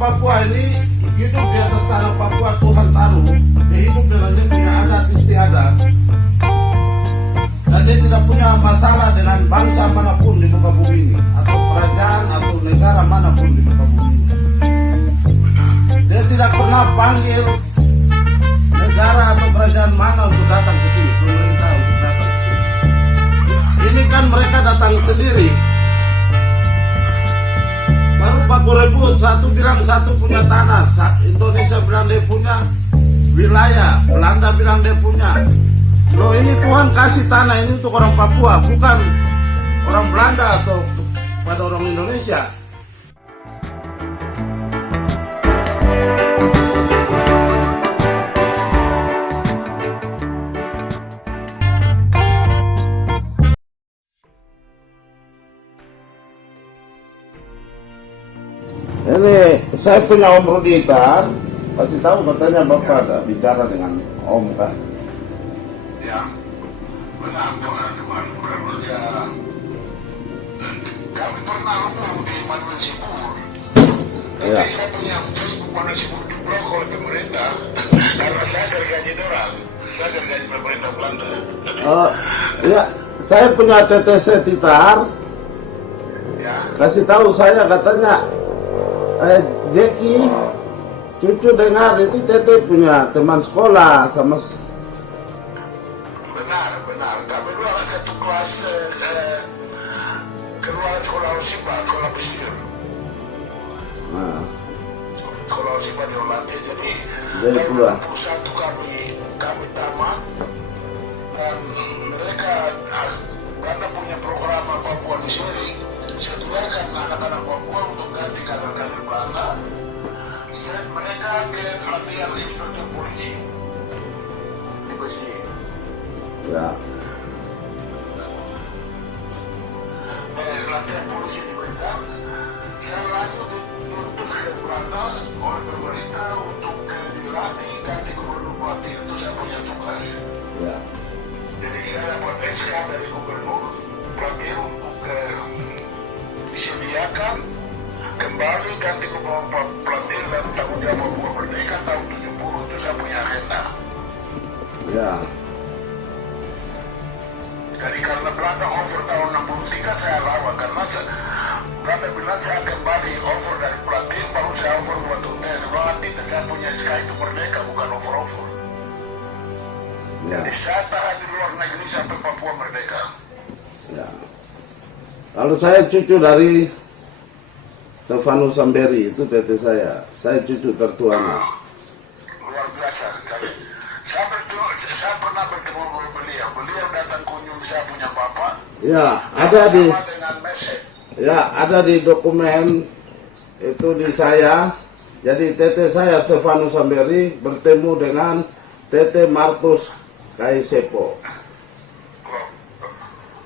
Papua ini hidup di atas tanah Papua, Tuhan taruh. Dia hidup dengan dia punya adat istiadat, dan dia tidak punya masalah dengan bangsa manapun di muka bumi ini, atau kerajaan atau negara manapun di muka bumi ini. Dia tidak pernah panggil negara atau kerajaan mana untuk datang ke sini, pemerintah untuk datang ke sini. Ini kan mereka datang sendiri. Baru baku rebut, satu bilang satu punya tanah, Indonesia bilang dia punya wilayah, Belanda bilang dia punya. Loh, ini Tuhan kasih tanah ini untuk orang Papua, bukan orang Belanda atau pada orang Indonesia. Ini saya punya Om Rudita, kasih tahu katanya Bapak ada bicara dengan Om kan? Ya, benar Tuhan berusaha. Kami pernah hubung di Manuel Sibur. Ya. Saya punya Facebook Manuel Sibur diblok oleh pemerintah karena saya gergaji orang. Saya gergaji pemerintah Belanda. Ya, saya punya TTC Titar. Ya. Kasih tahu saya katanya, Jeki, cucu dengar itu Tete punya teman sekolah sama. Benar. Kami dua kan satu kelas kedua sekolah Osipa, sekolah Besir. Nah, Sekolah Osipa di Hollandia. Jadi Jadi tahun 61 kami tamat, dan mereka karena punya program Papua Missionary, sediakan anak-anak Papua untuk ganti kader-kader Belanda. Mereka ke latihan instruktur polisi di Besi. ya, Latihan polisi di Medan. Saya lanjut diutus ke Belanda oleh pemerintah untuk dilatih ganti gubernur pelatih. Itu saya punya tugas. ya, Jadi saya dapat SK dari gubernur pelatih untuk disediakan kembali ganti gubernur pelatih dan tanggung jawab Papua Merdeka tahun 70. Itu saya punya agenda. ya, Jadi karena Belanda over tahun 63 saya lawan, karena Belanda bilang saya kembali over dari pelatih, baru saya over buat tuntas. Berarti saya punya SK itu merdeka, bukan over. ya, Jadi saya tahan di luar negeri sampai Papua merdeka. ya. Kalau saya cucu dari Stefano Samberi, itu tete saya cucu tertuanya. Luar biasa. Saya pernah bertemu dengan beliau. Beliau datang kunjung saya punya bapak. Ya, ada di, Sama dengan Mesek. ya, ada di dokumen itu di saya. Jadi tete saya Stefano Samberi bertemu dengan tete Markus Kaisepo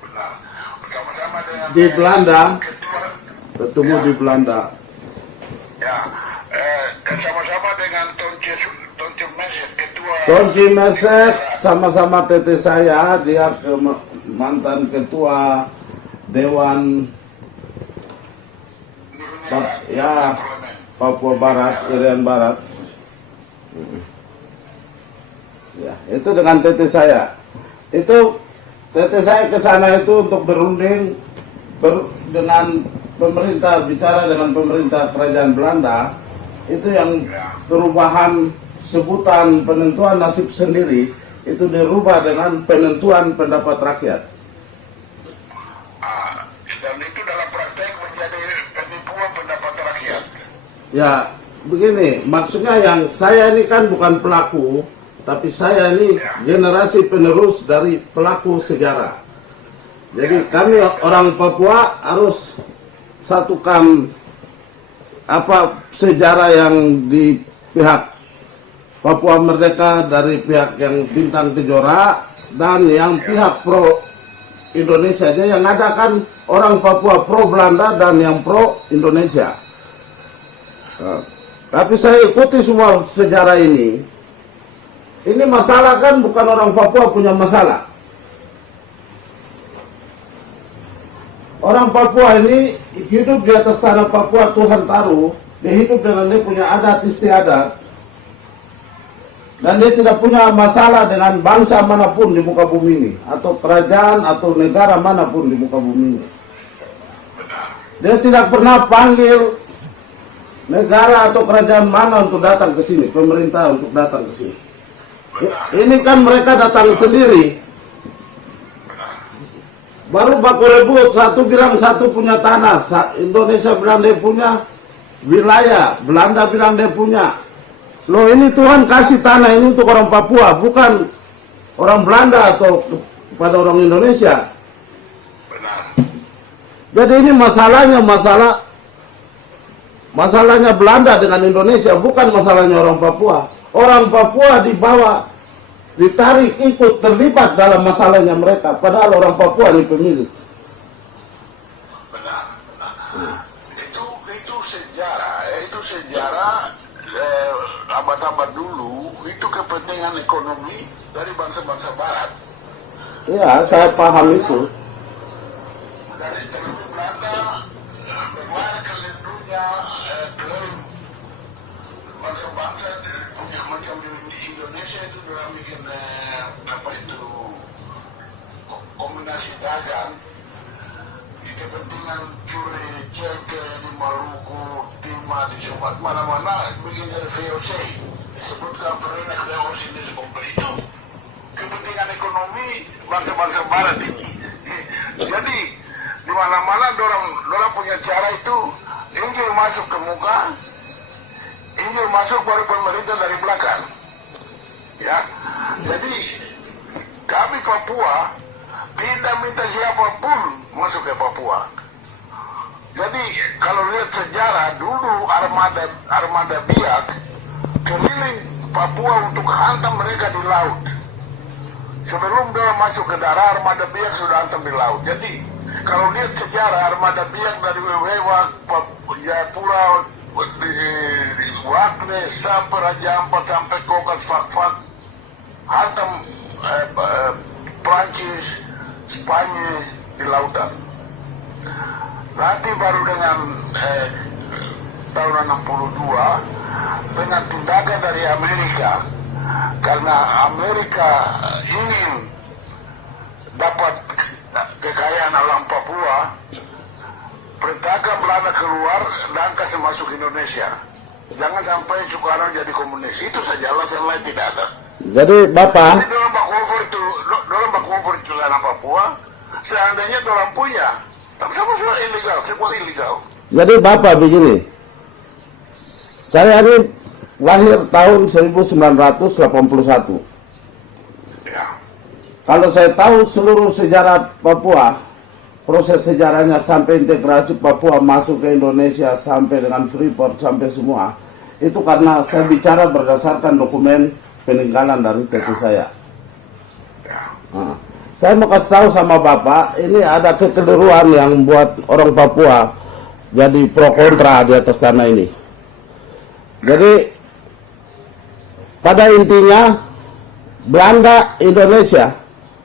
Benar. Bersama-sama dengan di Belanda, ketua. bertemu di Belanda. Ya, sama-sama dengan Tonce Mesek, ketua. Tonci Mesek sama-sama tete saya, dia mantan ketua Dewan ya Papua Barat, Irian Barat. Ya, itu dengan tete saya. Itu tete saya ke sana itu untuk berunding dengan pemerintah, bicara dengan pemerintah kerajaan Belanda. Itu yang perubahan sebutan penentuan nasib sendiri itu dirubah dengan penentuan pendapat rakyat. Dan itu dalam praktek menjadi penipuan pendapat rakyat. Ya, begini, maksudnya yang saya ini kan bukan pelaku, tapi saya ini generasi penerus dari pelaku sejarah. Jadi kami orang Papua harus satukan apa sejarah yang di pihak Papua Merdeka dari pihak yang Bintang Kejora dan yang pihak pro Indonesia aja. Yang ada kan orang Papua pro Belanda dan yang pro Indonesia. Tapi saya ikuti semua sejarah ini. Ini masalah kan bukan orang Papua punya masalah. Orang Papua ini hidup di atas tanah Papua Tuhan taruh. Dia hidup dengan dia punya adat istiadat. Dan dia tidak punya masalah dengan bangsa manapun di muka bumi ini. Atau kerajaan atau negara manapun di muka bumi ini. Dia tidak pernah panggil negara atau kerajaan mana untuk datang ke sini. Pemerintah untuk datang ke sini. Ini kan mereka datang sendiri. Baru baku rebut, satu bilang satu punya tanah, Indonesia bilang dia punya wilayah, Belanda bilang dia punya. Loh, ini Tuhan kasih tanah ini untuk orang Papua, bukan orang Belanda atau kepada orang Indonesia. Jadi ini masalahnya Belanda dengan Indonesia, bukan masalahnya orang Papua. Orang Papua dibawa, ditarik, ikut, terlibat dalam masalahnya mereka. Padahal orang Papua ini pemilik. Benar. Itu sejarah abad-abad dulu, itu kepentingan ekonomi dari bangsa-bangsa Barat. Iya, saya paham itu. Dari teknologi Belanda berlayar ke lindungnya, klaim bangsa-bangsa punya macam di Indonesia itu dalam bikin kombinasi dagang di kepentingan curi cek di Maluku, Timah, di Sumatera, mana-mana bikin dari VOC disebutkan Verenigde Naties itu kepentingan ekonomi bangsa-bangsa Barat ini. Jadi di mana-mana orang punya cara itu, Injil masuk ke muka, Injil masuk baru pemerintah dari belakang. Ya, jadi kami Papua tidak minta siapapun masuk ke Papua. Jadi kalau lihat sejarah dulu armada Biak keliling Papua untuk hantam mereka di laut. Sebelum dia masuk ke darat, armada Biak sudah hantam di laut. Jadi kalau lihat sejarah armada Biak dari Wewak, Jayapura, Wakle sampai Raja Ampat sampai Kokas Fak hantam Prancis, Spanyol di lautan. Nanti baru dengan tahun 62 dengan tindakan dari Amerika, karena Amerika ingin dapat kekayaan alam Papua, perintahkan Belanda keluar dan kasih masuk Indonesia. Jangan sampai Soekarno jadi komunis. Itu saja, alasan lain tidak ada. Jadi Bapak, Jadi dalam Bakuover itu tanah Papua, seandainya orang punya, tapi sama sudah ilegal, semua ilegal. jadi Bapak begini. Saya ini lahir tahun 1981. Ya, Kalau saya tahu seluruh sejarah Papua, proses sejarahnya sampai integrasi Papua masuk ke Indonesia, sampai dengan Freeport, sampai semua, itu karena saya bicara berdasarkan dokumen peninggalan dari tete saya. Nah, saya mau kasih tahu sama Bapak, ini ada kekeliruan yang buat orang Papua jadi pro kontra di atas tanah ini. Jadi pada intinya Belanda Indonesia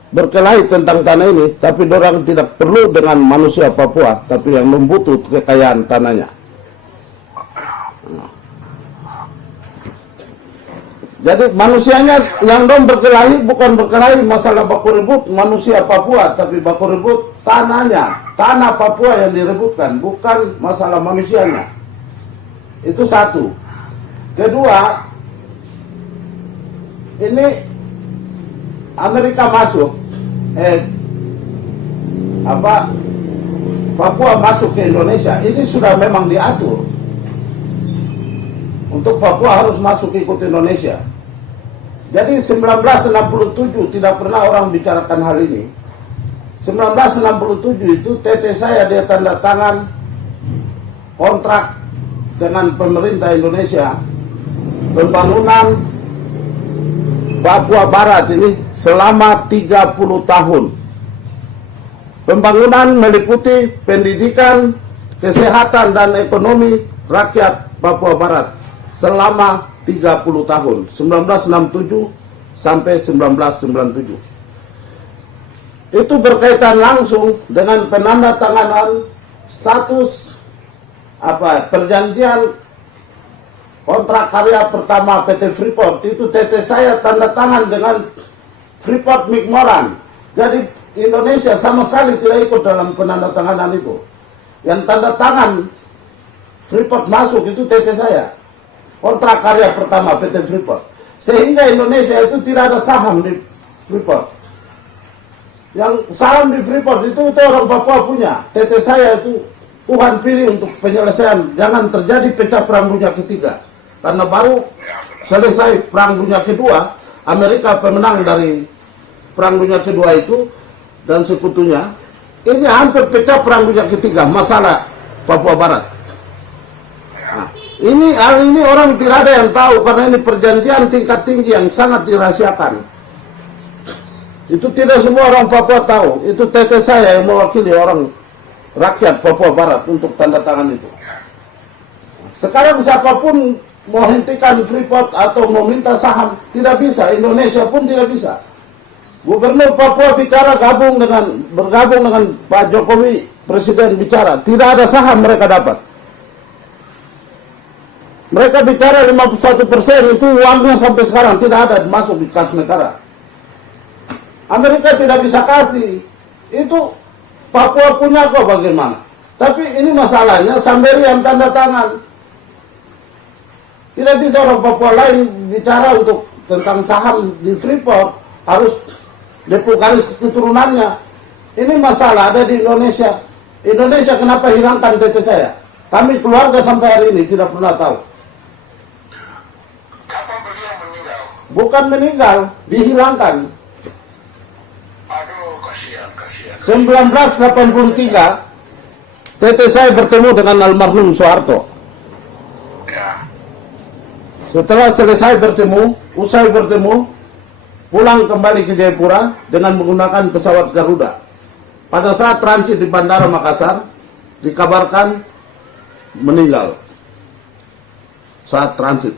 berkelahi tentang tanah ini, tapi orang tidak perlu dengan manusia Papua, tapi yang membutuhkan kekayaan tanahnya. Jadi manusianya yang dong berkelahi bukan berkelahi masalah baku rebut manusia Papua, tapi baku rebut tanahnya, tanah Papua yang direbutkan, bukan masalah manusianya. Itu satu. Kedua, ini Amerika masuk, Papua masuk ke Indonesia, ini sudah memang diatur. Untuk Papua harus masuk ikut Indonesia. Jadi 1967 tidak pernah orang bicarakan hal ini. 1967 itu tete saya dia tanda tangan kontrak dengan pemerintah Indonesia pembangunan Papua Barat ini selama 30 tahun. Pembangunan meliputi pendidikan, kesehatan dan ekonomi rakyat Papua Barat selama 30 tahun, 1967 sampai 1997. Itu berkaitan langsung dengan penandatanganan status perjanjian kontrak karya pertama PT Freeport itu TT saya tanda tangan dengan Freeport McMoran. Jadi Indonesia sama sekali tidak ikut dalam penandatanganan itu. Yang tanda tangan Freeport masuk itu TT saya. Kontrak karya pertama PT Freeport. Sehingga Indonesia itu tidak ada saham di Freeport. Yang saham di Freeport itu orang Papua punya. TT saya itu Tuhan pilih untuk penyelesaian. Jangan terjadi pecah perang dunia ketiga. Karena baru selesai perang dunia kedua, Amerika pemenang dari perang dunia kedua itu dan sekutunya. Ini hampir pecah perang dunia ketiga, masalah Papua Barat. Nah, hal ini orang tidak ada yang tahu karena ini perjanjian tingkat tinggi yang sangat dirahasiakan. Itu tidak semua orang Papua tahu. Itu TT saya yang mewakili orang rakyat Papua Barat untuk tanda tangan itu. Sekarang siapapun mau hentikan Freeport atau mau minta saham tidak bisa. Indonesia pun tidak bisa. Gubernur Papua bicara bergabung dengan Pak Jokowi, Presiden bicara, tidak ada saham mereka dapat. Mereka bicara 51% itu uangnya sampai sekarang tidak ada masuk di kas negara. Amerika tidak bisa kasih. Itu Papua punya kok bagaimana. Tapi ini masalahnya Samberi yang tanda tangan. Tidak bisa orang Papua lain bicara untuk tentang saham di Freeport, harus Depo garis keturunannya. Ini masalah ada di Indonesia. Indonesia kenapa hilangkan TT saya? Kami keluarga sampai hari ini tidak pernah tahu. Kapan beliau meninggal? Bukan meninggal, dihilangkan. Aduh, kasihan. 1983, TT saya bertemu dengan almarhum Soeharto. Ya. Setelah selesai bertemu, usai bertemu, pulang kembali ke Jayapura dengan menggunakan pesawat Garuda. Pada saat transit di Bandara Makassar, dikabarkan meninggal saat transit.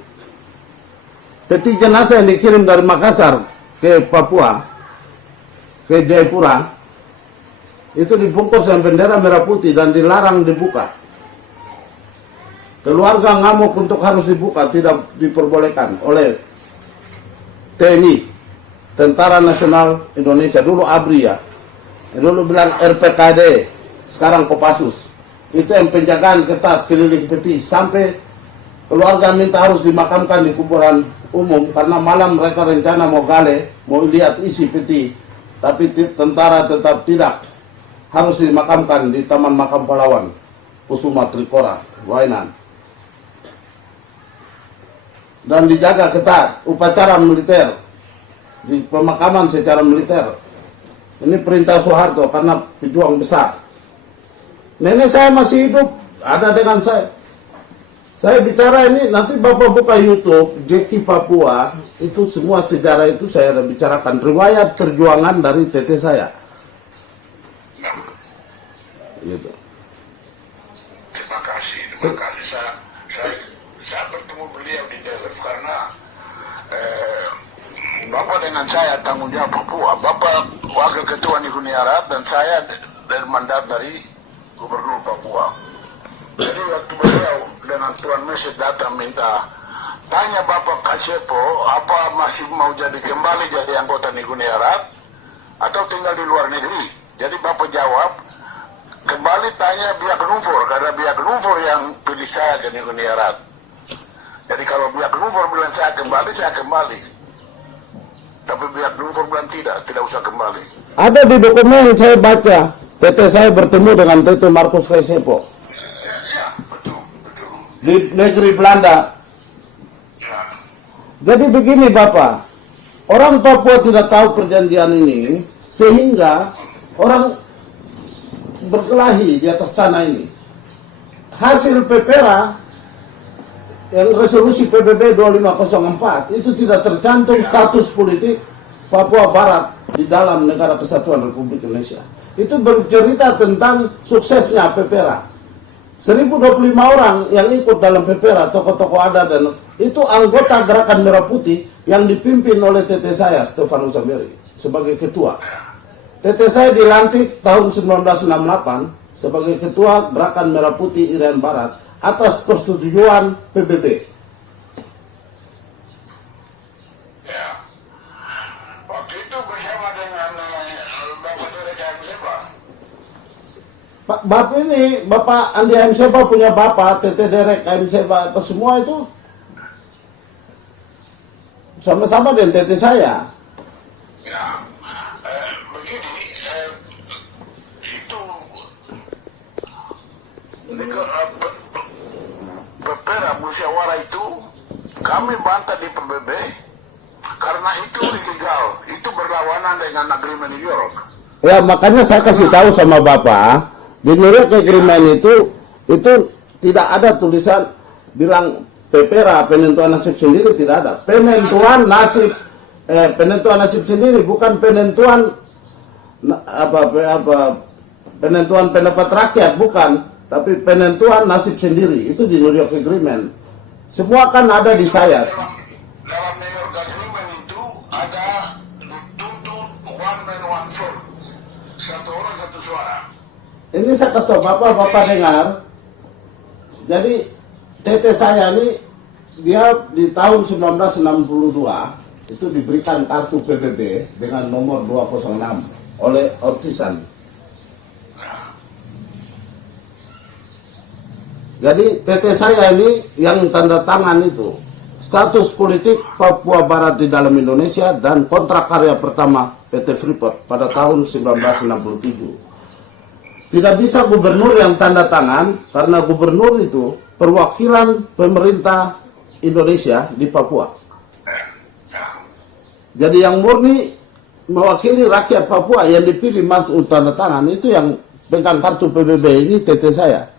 Peti jenazah yang dikirim dari Makassar ke Papua, ke Jayapura, itu dibungkus dengan bendera merah putih dan dilarang dibuka. Keluarga ngamuk untuk harus dibuka, tidak diperbolehkan oleh TNI, Tentara Nasional Indonesia, dulu ABRI ya, dulu bilang RPKD, sekarang Kopassus. Itu yang penjagaan ketat keliling peti sampai keluarga minta harus dimakamkan di kuburan umum karena malam mereka rencana mau gale, mau lihat isi peti, tapi tentara tetap tidak, harus dimakamkan di Taman Makam Pahlawan Kusuma Trikora, Wainan, dan dijaga ketat upacara militer di pemakaman secara militer. Ini perintah Soeharto karena pejuang besar. Nenek saya masih hidup, ada dengan saya. Saya bicara ini, nanti Bapak buka YouTube, Jeki Papua, itu semua sejarah itu saya bicarakan. Riwayat perjuangan dari TT saya. Gitu. Terima kasih. Saya bertemu beliau di Delft karena Bapak dengan saya tanggung jawab Papua. Bapak wakil ketua Nihuni Arab dan saya dari mandat dari Gubernur Papua. Jadi waktu beliau dengan Tuan Mesid datang minta tanya Bapak Kasepo apa masih mau kembali jadi anggota Nihuni Arab atau tinggal di luar negeri. Jadi Bapak jawab kembali, tanya Biak Numfor karena Biak Numfor yang pilih saya ke Nihuni Arab. Jadi kalau Biak Numfor bilang saya kembali. Tapi Biak Numfor bilang tidak usah kembali. Ada di dokumen saya baca, TT saya bertemu dengan TT Markus Kasepo. Ya, betul. Di negeri Belanda. Ya. Jadi begini Bapak, orang Papua tidak tahu perjanjian ini, sehingga orang berkelahi di atas tanah ini. Hasil PPRA yang resolusi PBB 2504 itu tidak tercantum status politik Papua Barat di dalam Negara Kesatuan Republik Indonesia. Itu bercerita tentang suksesnya PPRA. 1025 orang yang ikut dalam PPRA, tokoh-tokoh adat, dan itu anggota Gerakan Merah Putih yang dipimpin oleh TT saya, Stefanus Samberi, sebagai ketua. TT saya dilantik tahun 1968 sebagai ketua Gerakan Merah Putih Irian Barat atas persetujuan PBB. ini Bapak Andi AM Seba punya Bapak, Tete Derek AM Seba, apa semua itu sama-sama dengan Tete saya. Ya, begini, itu Pepera musyawarah itu kami bantah di PBB karena itu ilegal, itu berlawanan dengan agreement New York. Ya makanya saya kasih tahu sama Bapak, di New York Agreement itu tidak ada tulisan bilang Pepera penentuan nasib sendiri, tidak ada. Penentuan nasib sendiri, bukan penentuan penentuan pendapat rakyat, bukan, tapi penentuan nasib sendiri. Itu di New York Agreement. Semua kan ada di saya. Dalam New York Agreement itu ada dituntut one man one vote, satu orang satu suara. Ini saya kasih tahu Bapak dengar. Jadi Tete saya ini dia di tahun 1962 itu diberikan kartu PBB dengan nomor 206 oleh Ortisan. Jadi Tete saya ini yang tanda tangan itu status politik Papua Barat di dalam Indonesia dan kontrak karya pertama PT Freeport pada tahun 1967. Tidak bisa gubernur yang tanda tangan karena gubernur itu perwakilan pemerintah Indonesia di Papua. Jadi yang murni mewakili rakyat Papua yang dipilih masuk tanda tangan itu yang pegang kartu PBB ini Tete saya.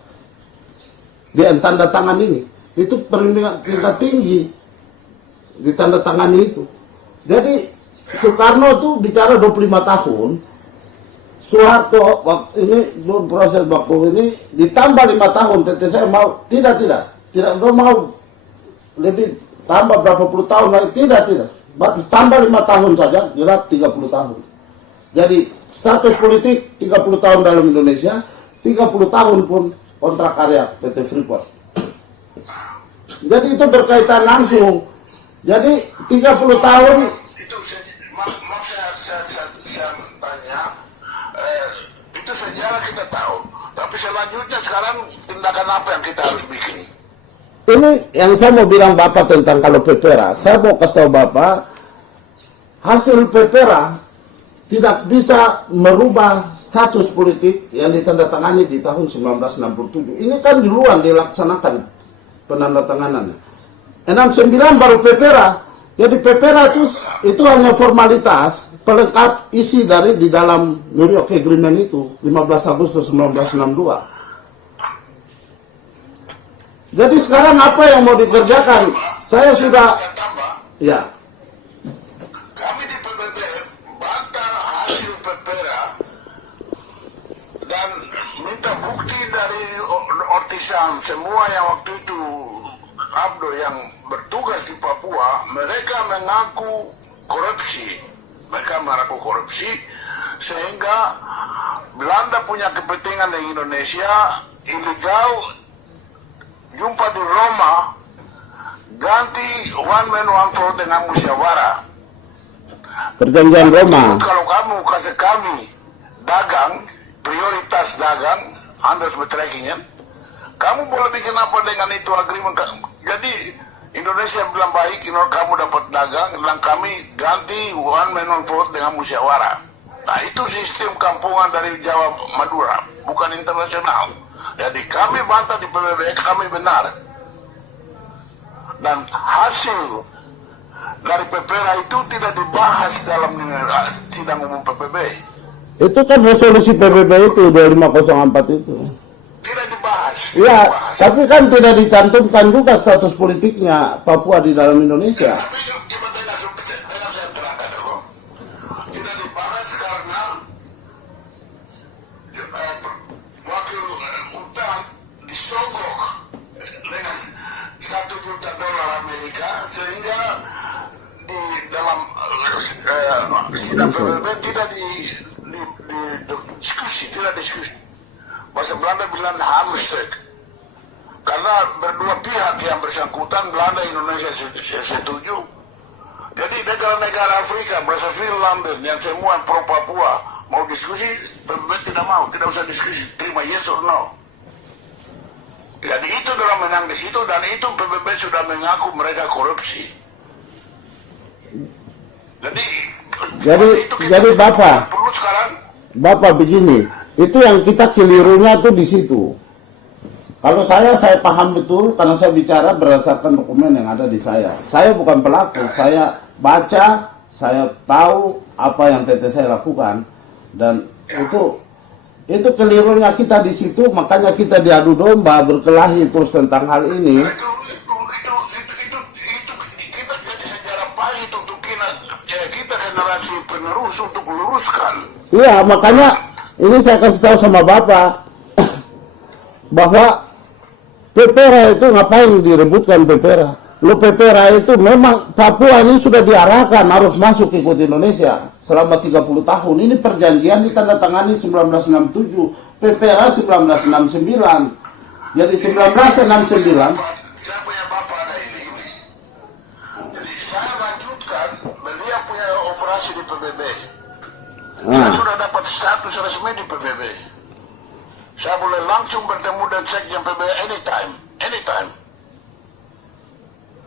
Dia yang tanda tangan ini. Itu perlindungan tingkat tinggi ditanda tangani itu. Jadi Soekarno tuh bicara 25 tahun. Soeharto waktu ini proses waktu ini ditambah 5 tahun. Tete saya mau tidak mau lebih tambah berapa puluh tahun lagi, tidak batas tambah 5 tahun saja, jelas 30 tahun. Jadi status politik 30 tahun dalam Indonesia, 30 tahun pun kontrak karya PT Freeport. Jadi itu berkaitan langsung. Jadi 30 tahun Itu mau saya tanya, itu sejarah kita tahu, tapi selanjutnya sekarang tindakan apa yang kita harus bikin? ini yang saya mau bilang Bapak tentang kalau Pepera. Saya mau kasih tahu Bapak, hasil Pepera tidak bisa merubah status politik yang ditandatangani di tahun 1967. Ini kan duluan dilaksanakan penandatanganannya. 69 baru Pepera. Jadi Pepera itu hanya formalitas pelengkap isi dari di dalam New York Agreement itu 15 Agustus 1962. Jadi sekarang apa yang mau dikerjakan? Saya sudah ya. Kami di PBB bantah hasil Pepera dan minta bukti dari Ortisan semua yang waktu itu Abdo yang bertugas di Papua, mereka mengaku korupsi. Sehingga Belanda punya kepentingan di Indonesia, ilegal, jumpa di Roma, ganti one man one vote dengan musyawarah. Perjanjian Roma. Kalau kamu kasih kami dagang, prioritas dagang, Anda betrekingnya, kamu boleh bikin apa dengan itu agreement. Jadi Indonesia bilang baik, kamu dapat dagang, dan kami ganti one man one vote dengan musyawarah. Nah itu sistem kampungan dari Jawa Madura, bukan internasional. Jadi kami bantah di PBB, kami benar. Dan hasil dari Pepera itu tidak dibahas dalam sidang umum PBB. Itu kan resolusi PBB itu 2504 itu. Tidak dibahas. Ya, tapi kan tidak dicantumkan juga status politiknya Papua di dalam Indonesia. Tapi coba dengan saya terangkan dulu. Tidak dibahas karena wakil utang disogok dengan $1 juta Amerika, sehingga di dalam sidang PBB tidak diskusi. Bahasa Belanda bilang Hamstek. Karena berdua pihak yang bersangkutan, Belanda Indonesia setuju. Jadi negara-negara Afrika, bahasa Finland yang semua pro Papua mau diskusi, PBB tidak mau, tidak usah diskusi, terima yes or no. Jadi itu orang menang di situ dan itu PBB sudah mengaku mereka korupsi. Jadi Bapak, perlu sekarang. Bapak begini, itu yang kita kelirunya tuh di situ. Kalau saya paham betul karena saya bicara berdasarkan dokumen yang ada di saya. Saya bukan pelaku, saya baca, saya tahu apa yang teteh saya lakukan, dan itu kelirunya kita di situ, makanya kita diadu domba berkelahi terus tentang hal ini. Itu kita jadi sejarah pahit untuk kita generasi penerus untuk luruskan. Iya, makanya ini saya kasih tahu sama Bapak bahwa Pepera itu ngapain direbutkan Pepera? Lo Pepera itu memang Papua ini sudah diarahkan harus masuk ikut Indonesia selama 30 tahun. Ini perjanjian ditandatangani 1967, Pepera 1969. Jadi 1969. Saya punya Bapak ada ini. Jadi saya lanjutkan, beliau punya operasi di PBB. Saya sudah dapat status resmi di PBB. Saya boleh langsung bertemu dan sekjen PBB anytime.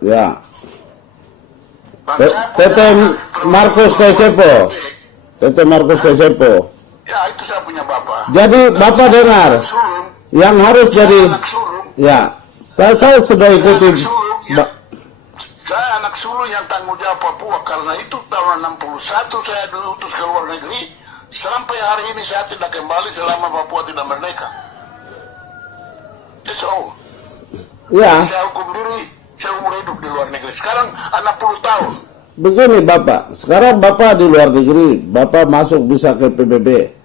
Ya. Dan Tete Markus Kesepo. Tete Markus Kesepo. Ya, itu saya punya Bapak. Jadi Dan Bapak dengar, sulung, yang harus jadi, anak sulung, ya, saya sudah ikuti. Saya anak sulung yang tanggung jawab Papua karena itu tahun 61 saya diutus ke luar negeri. Sampai hari ini saya tidak kembali selama Papua tidak merdeka. That's all. Ya. Saya hukum diri, saya umur hidup di luar negeri. Sekarang 60 tahun. Begini Bapak, sekarang Bapak di luar negeri, Bapak masuk bisa ke PBB.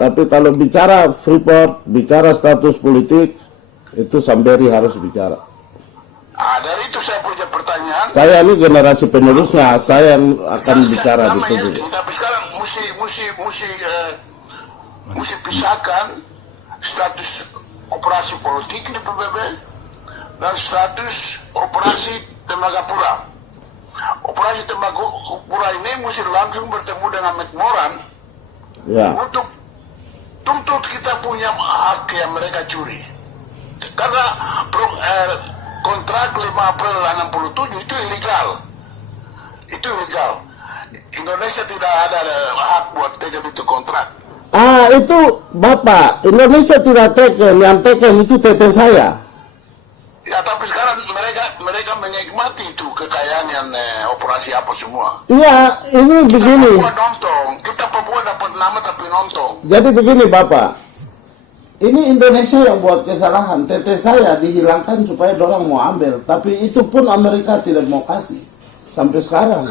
Tapi kalau bicara Freeport, bicara status politik, itu Samberi harus bicara. Dari itu saya punya pertanyaan. Saya ini generasi penerusnya, saya yang akan bicara di PBB. Tapi sekarang mesti pisahkan status operasi politik di PBB dan status operasi Tembagapura. Operasi Tembagapura ini mesti langsung bertemu dengan McMoran untuk tuntut kita punya hak yang mereka curi. Karena kontrak 5 April 67 itu ilegal. Indonesia tidak ada hak buat teken itu kontrak. Itu Bapak, Indonesia tidak teken, yang teken itu tete saya. Ya, tapi sekarang mereka menikmati itu kekayaan yang operasi apa semua. Iya, ini begini. Kita Papua dapat nama tapi nonton. Jadi begini Bapak, ini Indonesia yang buat kesalahan. Tete saya dihilangkan supaya orang mau ambil, tapi itu pun Amerika tidak mau kasih sampai sekarang.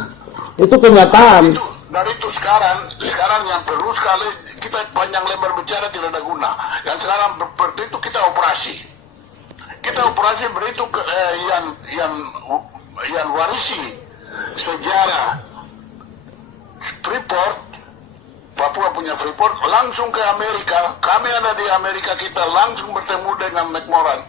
Itu kenyataan. Dari itu sekarang yang perlu sekali kita panjang lebar bicara tidak ada guna. Yang sekarang seperti itu kita operasi. Kita operasi beritu yang warisi sejarah Freeport, Papua punya Freeport, langsung ke Amerika. Kami ada di Amerika, kita langsung bertemu dengan McMoran.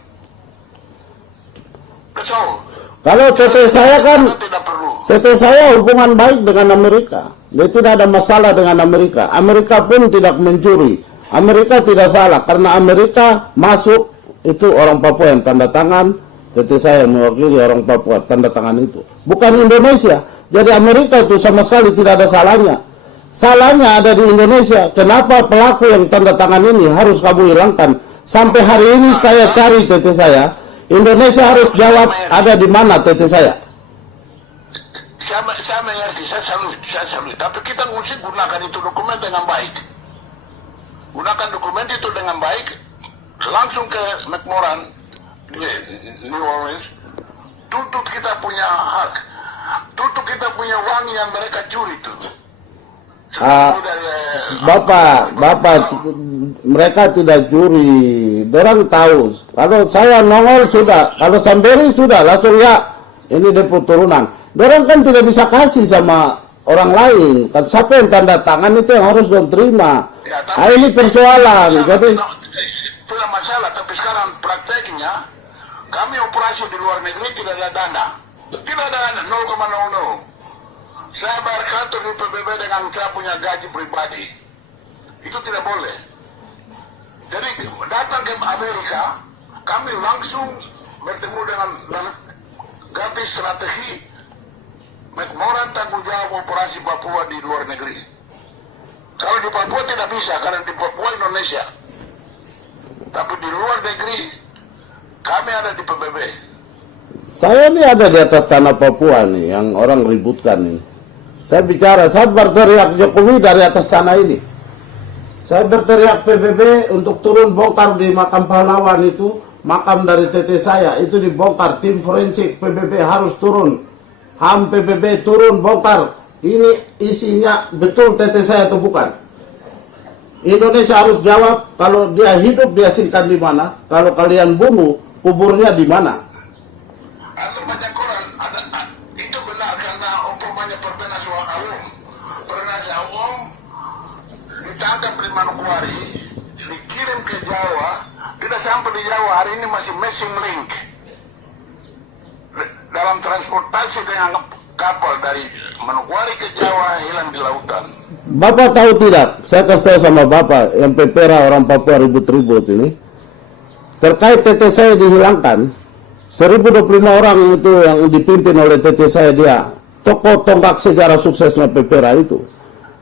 That's all. Kalau tete saya kan, tidak perlu. tete saya hubungan baik dengan Amerika. Dia tidak ada masalah dengan Amerika. Amerika pun tidak mencuri. Amerika tidak salah karena Amerika masuk. Itu orang Papua yang tanda tangan, tete saya yang mewakili orang Papua tanda tangan itu. Bukan Indonesia. Jadi Amerika itu sama sekali tidak ada salahnya. Salahnya ada di Indonesia. Kenapa pelaku yang tanda tangan ini harus kamu hilangkan? Sampai hari ini saya cari tete saya. Indonesia harus jawab ada di mana tete saya. Saya mengerti, saya salut. Tapi kita mesti gunakan itu dokumen dengan baik. Gunakan dokumen itu dengan baik. Langsung ke McMoran di New Orleans, tuntut kita punya hak, tuntut kita punya uang yang mereka curi itu. Bapak, mereka tidak curi. Dorang tahu. Kalau saya nongol sudah, kalau Samberi sudah langsung ya. Ini deput turunan. Dorang kan tidak bisa kasih sama orang lain. Kan siapa yang tanda tangan itu yang harus dong terima. Ini persoalan. Jadi tidak masalah, tapi sekarang prakteknya kami operasi di luar negeri tidak ada dana. Tidak ada dana, 0,00. Saya bayar kantor di PBB dengan saya punya gaji pribadi. Itu tidak boleh. Jadi datang ke Amerika, kami langsung bertemu dengan ganti strategi McMoran tanggung jawab operasi Papua di luar negeri. Kalau di Papua tidak bisa, karena di Papua Indonesia. Tapi di luar negeri, kami ada di PBB. Saya ini ada di atas tanah Papua nih, yang orang ributkan ini. Saya bicara, saya berteriak Jokowi dari atas tanah ini. Saya berteriak PBB untuk turun bongkar di makam pahlawan itu, makam dari TT saya, itu dibongkar. Tim forensik PBB harus turun. HAM PBB turun bongkar. Ini isinya betul TT saya atau bukan? Indonesia harus jawab. Kalau dia hidup diasingkan di mana? Kalau kalian bunuh, kuburnya di mana? Ada banyak orang, itu benar karena umpamanya perpenasuhan awam. Perpenasuhan awam ditangkap di Manokwari, dikirim ke Jawa, tidak sampai di Jawa, hari ini masih missing link. Dalam transportasi dengan kapal dari Manokwari ke Jawa hilang di lautan. Bapak tahu tidak? Saya kasih tahu sama Bapak yang pepera orang Papua ribut-ribut ini. Terkait TT saya dihilangkan, 1025 orang itu yang dipimpin oleh TT saya dia. Tokoh tonggak sejarah suksesnya pepera itu.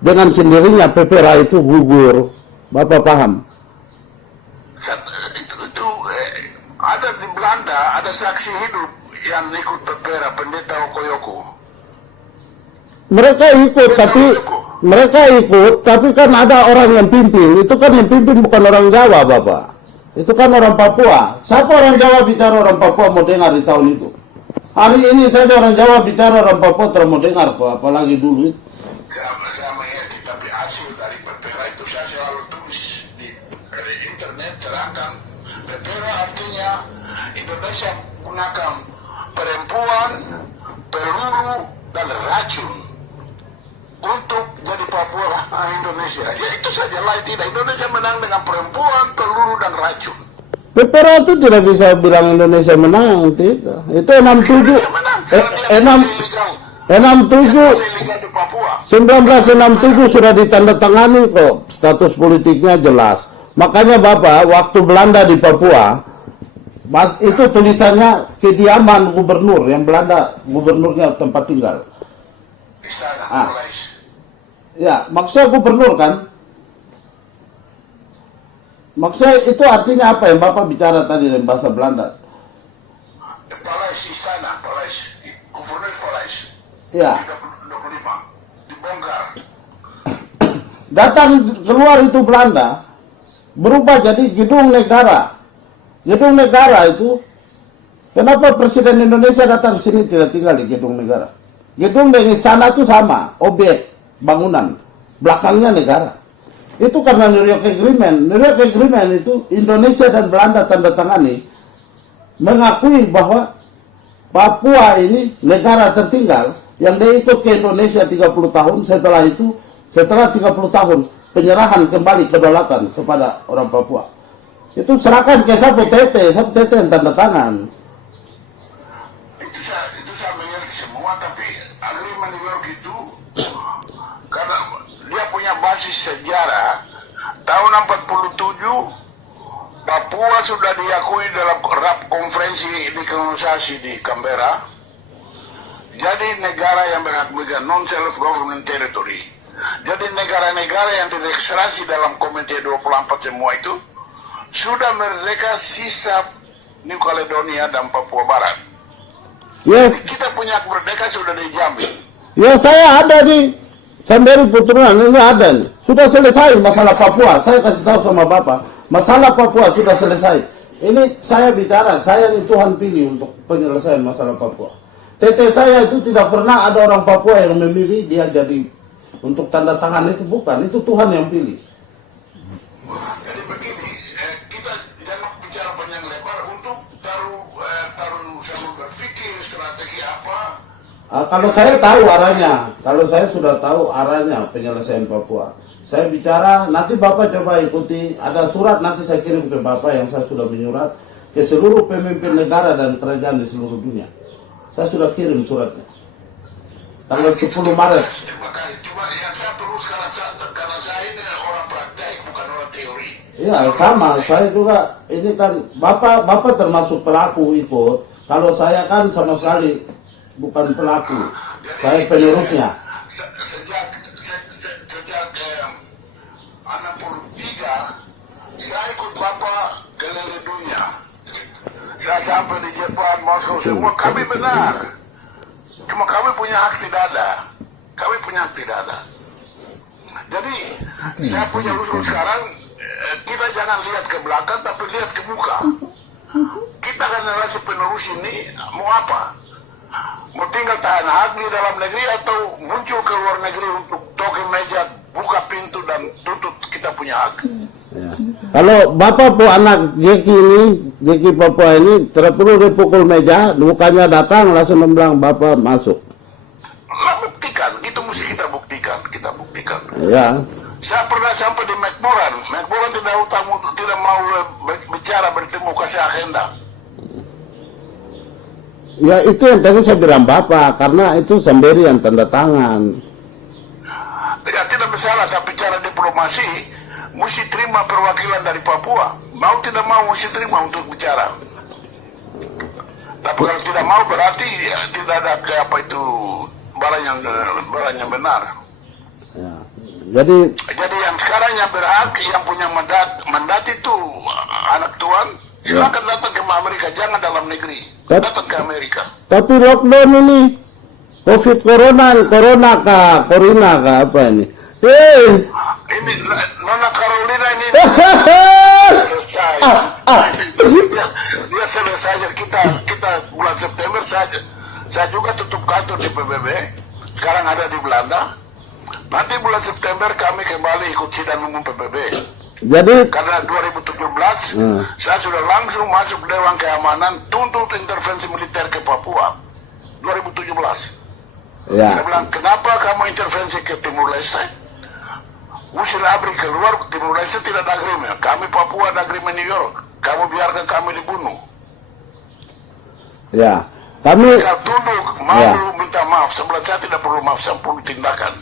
Dengan sendirinya pepera itu gugur. Bapak paham? Itu ada di Belanda, ada saksi hidup yang ikut pepera, pendeta Okoyoko. Mereka ikut, tapi kan ada orang yang pimpin. Itu kan yang pimpin bukan orang Jawa, Bapak. Itu kan orang Papua. Siapa orang Jawa bicara orang Papua mau dengar di tahun itu? Hari ini saja orang Jawa bicara orang Papua terus mau dengar kok, apalagi dulu itu. Saya mengerti, tapi hasil dari pepera itu saya selalu tulis di internet, terangkan. Pepera artinya Indonesia gunakan perempuan, peluru, dan racun untuk jadi Papua Indonesia. Ya itu saja, lain tidak. Indonesia menang dengan perempuan, peluru, dan racun. Pepera itu tidak bisa bilang Indonesia menang, tidak. Itu 1967 sudah ditandatangani kok, status politiknya jelas. Makanya Bapak, waktu Belanda di Papua, itu tulisannya kediaman gubernur, yang Belanda gubernurnya tempat tinggal. Ya, maksudnya gubernur kan? Maksudnya itu artinya apa yang Bapak bicara tadi dalam bahasa Belanda? Palais istana, gubernur palais. Ya. 25 dibongkar. Datang keluar itu Belanda, berubah jadi gedung negara. Gedung negara itu, kenapa Presiden Indonesia datang sini tidak tinggal di gedung negara? Gedung dan istana itu sama, objek bangunan, belakangnya negara. Itu karena New York Agreement. New York Agreement itu Indonesia dan Belanda tanda tangani, mengakui bahwa Papua ini negara tertinggal yang dia ikut ke Indonesia 30 tahun. Setelah 30 tahun penyerahan kembali kedaulatan kepada orang Papua. Itu serahkan ke Sapu Tete yang tanda tangan. Itu saya mengerti semua, tapi agreement New York itu karena dia punya basis sejarah. Tahun 47 Papua sudah diakui dalam RAP konferensi dekolonisasi di Canberra. Jadi negara yang berhak megang non-self government territory. Jadi negara-negara yang diregistrasi dalam Komite 24 semua itu sudah merdeka, sisa New Caledonia dan Papua Barat. Yes. Jadi kita punya merdeka sudah dijamin. Ya saya ada nih, Samberi Puturuan ini ada nih. Sudah selesai masalah Papua. Saya kasih tahu sama Bapak, masalah Papua sudah selesai. Ini saya bicara, saya ini Tuhan pilih untuk penyelesaian masalah Papua. TT saya itu tidak pernah ada orang Papua yang memilih dia jadi untuk tanda tangan, itu bukan, itu Tuhan yang pilih. Jadi begini, kita jangan bicara panjang lebar untuk taruh sama berpikir strategi apa. Kalau saya tahu arahnya, kalau saya sudah tahu arahnya penyelesaian Papua. Saya bicara, nanti Bapak coba ikuti, ada surat nanti saya kirim ke Bapak yang saya sudah menyurat ke seluruh pemimpin negara dan kerajaan di seluruh dunia. Saya sudah kirim suratnya. Tanggal 10 Maret. Terima kasih. Cuma yang saya perlu sekarang, karena saya ini orang praktek, bukan orang teori. Iya sama, saya juga ini kan bapak termasuk pelaku ikut. Kalau saya kan sama sekali bukan pelaku, saya penerusnya. Sejak 63 saya ikut bapak keliling dunia. Saya sampai di Jepang, Moskow, semua kami benar. Cuma kami punya hak tidak ada. Kami punya hak tidak ada. Jadi saya punya usul sekarang, kita jangan lihat ke belakang tapi lihat ke muka. Kita generasi penerus ini mau apa? Mau tinggal tahan hak di dalam negeri atau muncul ke luar negeri untuk toke meja, buka pintu dan tuntut kita punya hak? Ya. Kalau bapak pu anak Jeki Papua ini tidak perlu dipukul meja, mukanya datang langsung bilang bapak masuk. Nah, buktikan, itu mesti kita buktikan, Ya. Saya pernah sampai di McMoran tidak mau bicara bertemu kasih agenda. Ya itu yang tadi saya bilang bapak, karena itu sendirian tanda tangan. Ya tidak masalah, tapi cara diplomasi mesti terima perwakilan dari Papua. Mau tidak mau mesti terima untuk bicara. Tapi kalau tidak mau berarti ya, tidak ada apa itu barang yang benar. Ya. Jadi yang sekarang yang berhak, yang punya mandat itu anak tuan, silakan datang ke Amerika, jangan dalam negeri. Datang ke Amerika. Tapi lockdown ini, COVID corona kah, apa ini? Ini Nona Carolina ini selesai. Dia selesai. Kita bulan September saja. Saya juga tutup kantor di PBB. Sekarang ada di Belanda. Nanti bulan September kami kembali ikut sidang umum PBB. Jadi karena 2017 saya sudah langsung masuk Dewan Keamanan tuntut intervensi militer ke Papua 2017. Ya. Saya bilang, kenapa kamu intervensi ke Timur Leste? Usir ABRI keluar, Timur Leste tidak ada agreement. Kami Papua ada agreement New York. Kamu biarkan kami dibunuh. Ya. Kami tunduk, minta maaf. Sebelah saya tidak perlu maaf, saya perlu tindakan.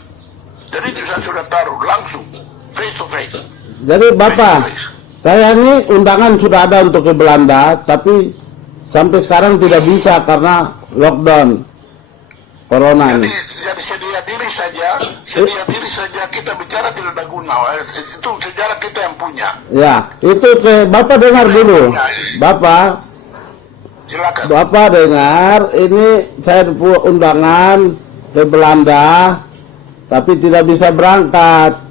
Jadi saya sudah taruh langsung face to face. Jadi Bapak, saya ini undangan sudah ada untuk ke Belanda, tapi sampai sekarang tidak bisa karena lockdown corona ini. Jadi sedia diri saja kita bicara tidak ada guna. Itu sejarah kita yang punya. Ya, itu ke Bapak dengar dulu. Bapak, silakan. Bapak dengar, ini saya undangan ke Belanda, tapi tidak bisa berangkat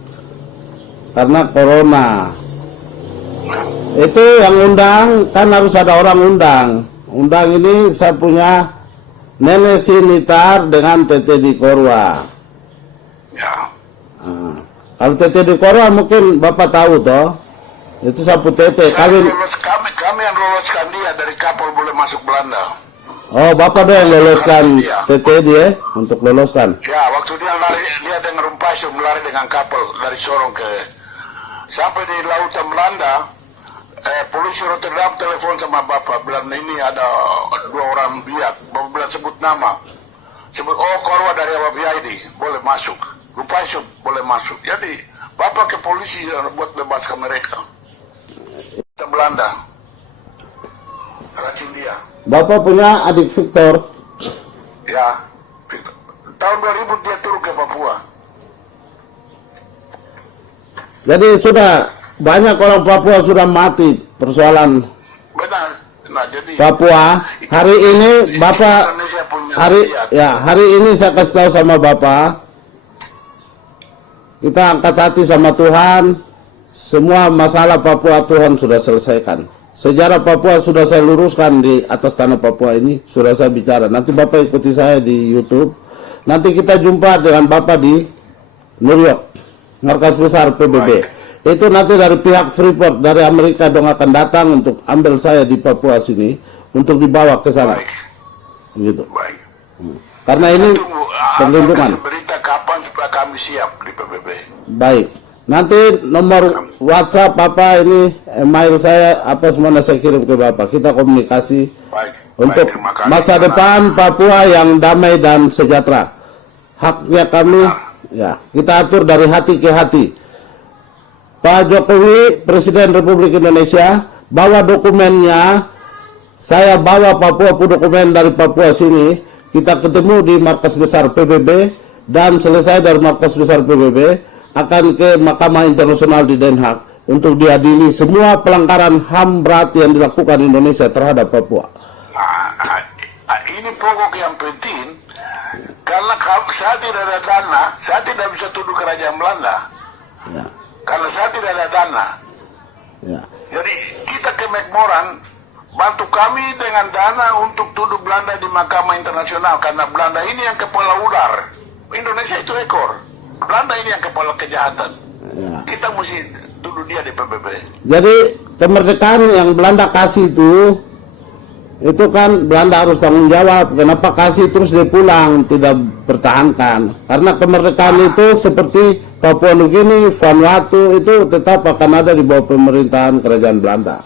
karena corona. Itu yang undang kan harus ada orang undang. Undang ini saya punya Nenek Sinitar dengan Tete di Korwa. Ya. Kalau Tete di Korwa mungkin Bapak tahu toh. Itu sapu Tete. Kami yang loloskan dia dari kapal boleh masuk Belanda. Oh, Bapak dong yang loloskan Tete dia untuk loloskan. Ya, waktu dia dengan Rumpasum lari dengan kapal dari Sorong sampai di lautan Belanda. Polisi Rotterdam telepon sama Bapak bilang ini ada 2 orang biak. Bapak bilang sebut nama, Korwa dari Ababiaidi boleh masuk, Rumpasum boleh masuk. Jadi Bapak ke polisi buat bebaskan mereka. Ke Belanda racun dia. Bapak punya adik Victor. Ya, tahun 2000 dia turun ke Papua. Jadi sudah banyak orang Papua sudah mati persoalan Benar. Nah, jadi Papua. Hari ini Bapak hari ini saya kasih tahu sama Bapak, kita angkat hati sama Tuhan. Semua masalah Papua Tuhan sudah selesaikan. Sejarah Papua sudah saya luruskan di atas tanah Papua ini, sudah saya bicara. Nanti Bapak ikuti saya di YouTube. Nanti kita jumpa dengan Bapak di New York, markas besar PBB. Itu nanti dari pihak Freeport dari Amerika dong akan datang untuk ambil saya di Papua sini untuk dibawa ke sana. Gitu. Baik. Karena ini perlindungan. Berita kapan supaya kami siap di PBB. Baik. Nanti nomor WhatsApp Bapak ini, email saya apa semua saya kirim ke Bapak. Kita komunikasi untuk masa depan Papua yang damai dan sejahtera. Haknya kami ya kita atur dari hati ke hati. Pak Jokowi, Presiden Republik Indonesia, bawa dokumennya. Saya bawa Papua dokumen dari Papua sini. Kita ketemu di markas besar PBB, dan selesai dari markas besar PBB akan ke Mahkamah Internasional di Den Haag untuk diadili semua pelanggaran HAM berat yang dilakukan Indonesia terhadap Papua. Ini pokok yang penting, karena saya tidak ada dana, saya tidak bisa tuduh kerajaan Belanda. Ya. Karena saya tidak ada dana. Ya. Jadi kita ke Macmoran bantu kami dengan dana untuk tuduh Belanda di Mahkamah Internasional, karena Belanda ini yang kepala ular, Indonesia itu ekor, Belanda ini yang kepala kejahatan. Ya. Kita mesti tuduh dia di PBB. Jadi kemerdekaan yang Belanda kasih itu kan Belanda harus tanggung jawab. Kenapa kasih terus dia pulang, tidak pertahankan? Karena kemerdekaan itu seperti Papua Nugini, Vanuatu itu tetap akan ada di bawah pemerintahan kerajaan Belanda.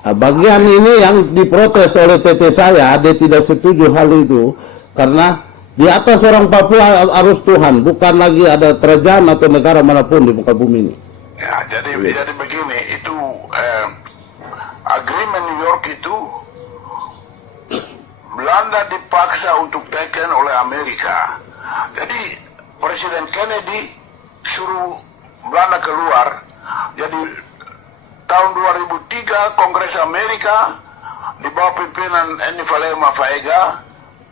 Nah, bagian ini yang diprotes oleh TT saya, dia tidak setuju hal itu, karena di atas orang Papua harus Tuhan, bukan lagi ada kerajaan atau negara manapun di muka bumi ini. Ya, jadi begini, itu agreement New York itu Belanda dipaksa untuk taken oleh Amerika. Jadi Presiden Kennedy suruh Belanda keluar. Jadi tahun 2003 Kongres Amerika di bawah pimpinan Eni Valema Faega,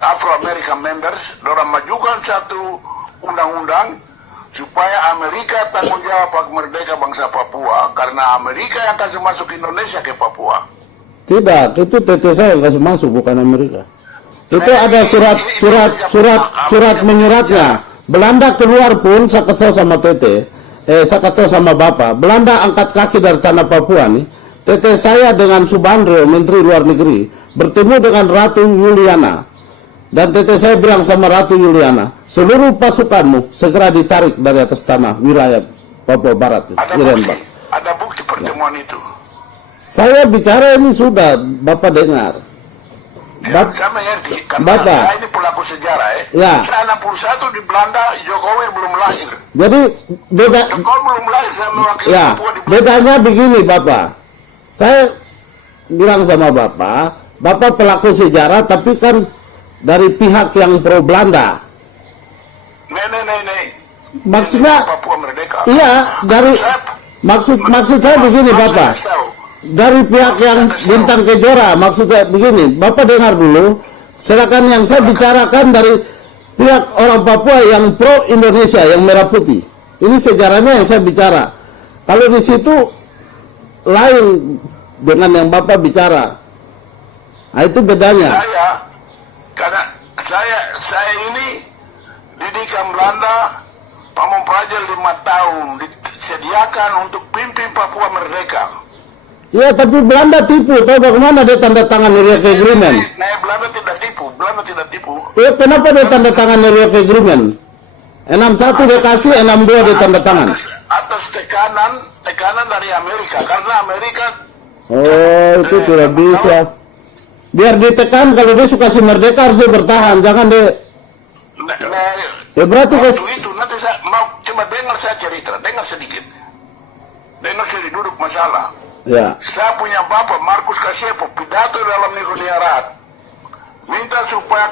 Afro-American members, dorang majukan satu undang-undang supaya Amerika tanggung jawab hak merdeka bangsa Papua, karena Amerika yang kasih masuk Indonesia ke Papua. Tidak, itu TT saya yang kasih masuk, bukan Amerika. Itu ada surat menyuratnya. Belanda keluar pun, saya kasih sama TT, saya kasih sama Bapak, Belanda angkat kaki dari tanah Papua nih. TT saya dengan Subandrio, Menteri Luar Negeri, bertemu dengan Ratu Juliana. Dan TT saya bilang sama Ratu Juliana, seluruh pasukanmu segera ditarik dari atas tanah wilayah Papua Barat. Ada bukti pertemuan itu. Saya bicara ini sudah, Bapak dengar. Ya, saya mengerti, karena Bapak, saya ini pelaku sejarah ya. Saya 61 di Belanda, Jokowi belum lahir. Jadi Jokowi belum lahir, saya mewakili ya, Papua di Belanda. bedanya begini Bapak. Saya bilang sama Bapak, Bapak pelaku sejarah tapi kan dari pihak yang pro Belanda. Maksudnya, Papua merdeka. iya, dari maksud saya begini Bapak. Dari pihak yang Bintang Kejora, maksudnya begini, Bapak dengar dulu. Sedangkan yang saya bicarakan dari pihak orang Papua yang pro Indonesia, yang merah putih. Ini sejarahnya yang saya bicara. Kalau di situ lain dengan yang Bapak bicara. Nah, itu bedanya. Karena saya ini didikan Belanda, Pamong Praja 5 tahun, disediakan untuk pimpin Papua merdeka. Ya, tapi Belanda tipu. Tahu bagaimana dia tanda tangan New York Agreement? Nah, Belanda tidak tipu. Ya, kenapa dia tanda tangan New York Agreement? 61 dia kasih, 62 dia tanda tangan. Atas tekanan dari Amerika, karena Amerika. Oh, itu tidak bisa. Biar ditekan, kalau dia suka si merdeka harus dia bertahan, jangan dia. Ya berarti itu nanti saya mau coba dengar saya cerita, dengar sedikit. Dengar sedikit duduk masalah. Ya. Saya punya bapak Markus Kasiepo pidato dalam Nihoniarat minta supaya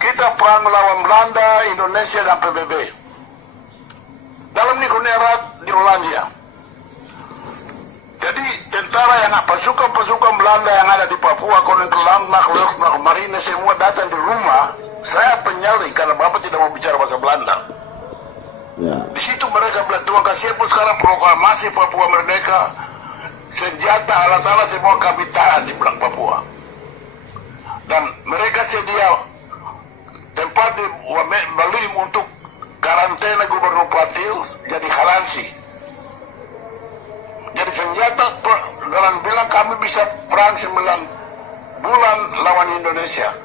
kita perang melawan Belanda, Indonesia dan PBB dalam Nihoniarat di Hollandia. Jadi tentara yang pasukan Belanda yang ada di Papua, Koninklijke Landmacht, Marine semua datang di rumah. Saya penyalih karena bapak tidak mau bicara bahasa Belanda. Ya. Di situ mereka bilang Tuan Kasiepo sekarang proklamasi Papua merdeka. Senjata alat-alat semua kami tahan di belakang Papua, dan mereka sedia tempat di Bali untuk karantina Gubernur Plateau jadi Halansi. Jadi senjata dalam bilang kami bisa perang 9 bulan lawan Indonesia.